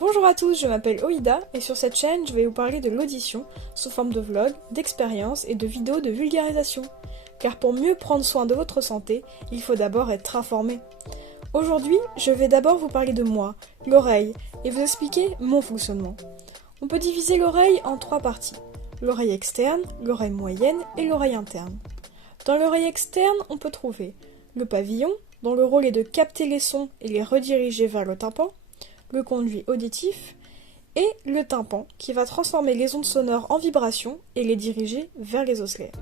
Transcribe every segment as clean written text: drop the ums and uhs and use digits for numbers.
Bonjour à tous, je m'appelle Oïda et sur cette chaîne je vais vous parler de l'audition sous forme de vlog, d'expériences et de vidéos de vulgarisation. Car pour mieux prendre soin de votre santé, il faut d'abord être informé. Aujourd'hui, je vais d'abord vous parler de moi, l'oreille, et vous expliquer mon fonctionnement. On peut diviser l'oreille en 3 parties. L'oreille externe, l'oreille moyenne et l'oreille interne. Dans l'oreille externe, on peut trouver le pavillon, dont le rôle est de capter les sons et les rediriger vers le tympan, le conduit auditif, et le tympan, qui va transformer les ondes sonores en vibrations et les diriger vers les osselets.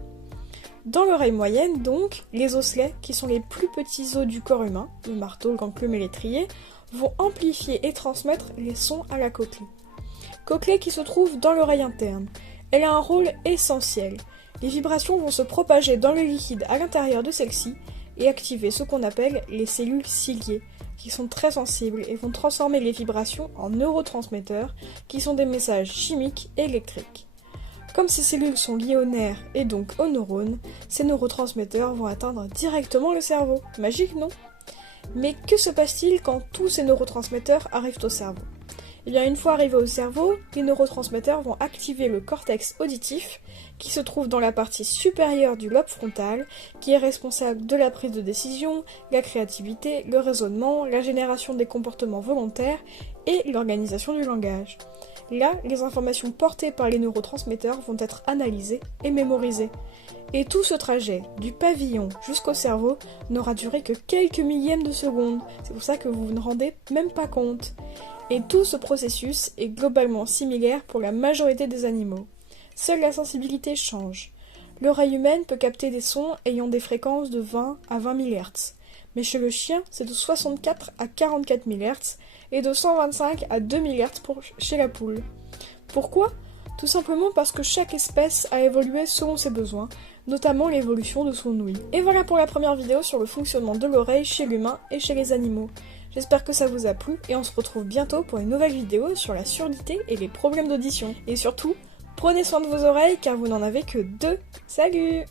Dans l'oreille moyenne, donc, les osselets, qui sont les plus petits os du corps humain, le marteau, le gland-plume et l'étrier, vont amplifier et transmettre les sons à la cochlée. Cochlée qui se trouve dans l'oreille interne. Elle a un rôle essentiel. Les vibrations vont se propager dans le liquide à l'intérieur de celle-ci et activer ce qu'on appelle les cellules ciliées, qui sont très sensibles et vont transformer les vibrations en neurotransmetteurs, qui sont des messages chimiques et électriques. Comme ces cellules sont liées aux nerfs et donc aux neurones, ces neurotransmetteurs vont atteindre directement le cerveau. Magique, non? Mais que se passe-t-il quand tous ces neurotransmetteurs arrivent au cerveau? Eh bien, une fois arrivés au cerveau, les neurotransmetteurs vont activer le cortex auditif, qui se trouve dans la partie supérieure du lobe frontal, qui est responsable de la prise de décision, la créativité, le raisonnement, la génération des comportements volontaires et l'organisation du langage. Là, les informations portées par les neurotransmetteurs vont être analysées et mémorisées. Et tout ce trajet, du pavillon jusqu'au cerveau, n'aura duré que quelques millièmes de seconde. C'est pour ça que vous ne rendez même pas compte. Et tout ce processus est globalement similaire pour la majorité des animaux. Seule la sensibilité change. L'oreille humaine peut capter des sons ayant des fréquences de 20 à 20 MHz. Mais chez le chien, c'est de 64 à 44 MHz et de 125 à 2 MHz chez la poule. Pourquoi ? Tout simplement parce que chaque espèce a évolué selon ses besoins, notamment l'évolution de son ouïe. Et voilà pour la première vidéo sur le fonctionnement de l'oreille chez l'humain et chez les animaux. J'espère que ça vous a plu et on se retrouve bientôt pour une nouvelle vidéo sur la surdité et les problèmes d'audition. Et surtout, prenez soin de vos oreilles car vous n'en avez que 2. Salut!